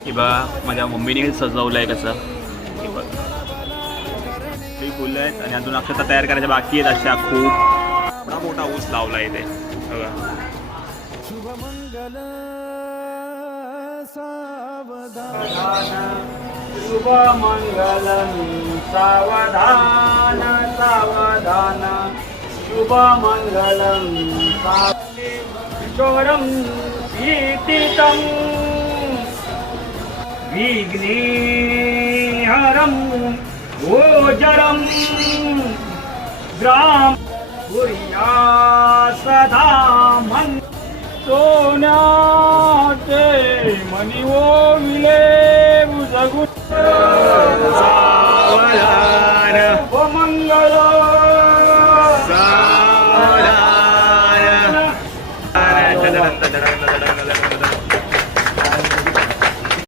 की बा माझ्या मम्मीने सजवलंय कसं हे बघ. ही फुलं आहेत आणि अजून अक्षता तयार करायच्या बाकी आहेत अशा खूप. एवढा मोठा ऊस लावला इथे बघा. शुभमंगलं सावधान सावधान शुभमंगलं किशोरं शीतितं विघ्नेहरं गोचरं ग्राम कुर्या सदा मन सोन्याचे मणी ओविले जगू सावधान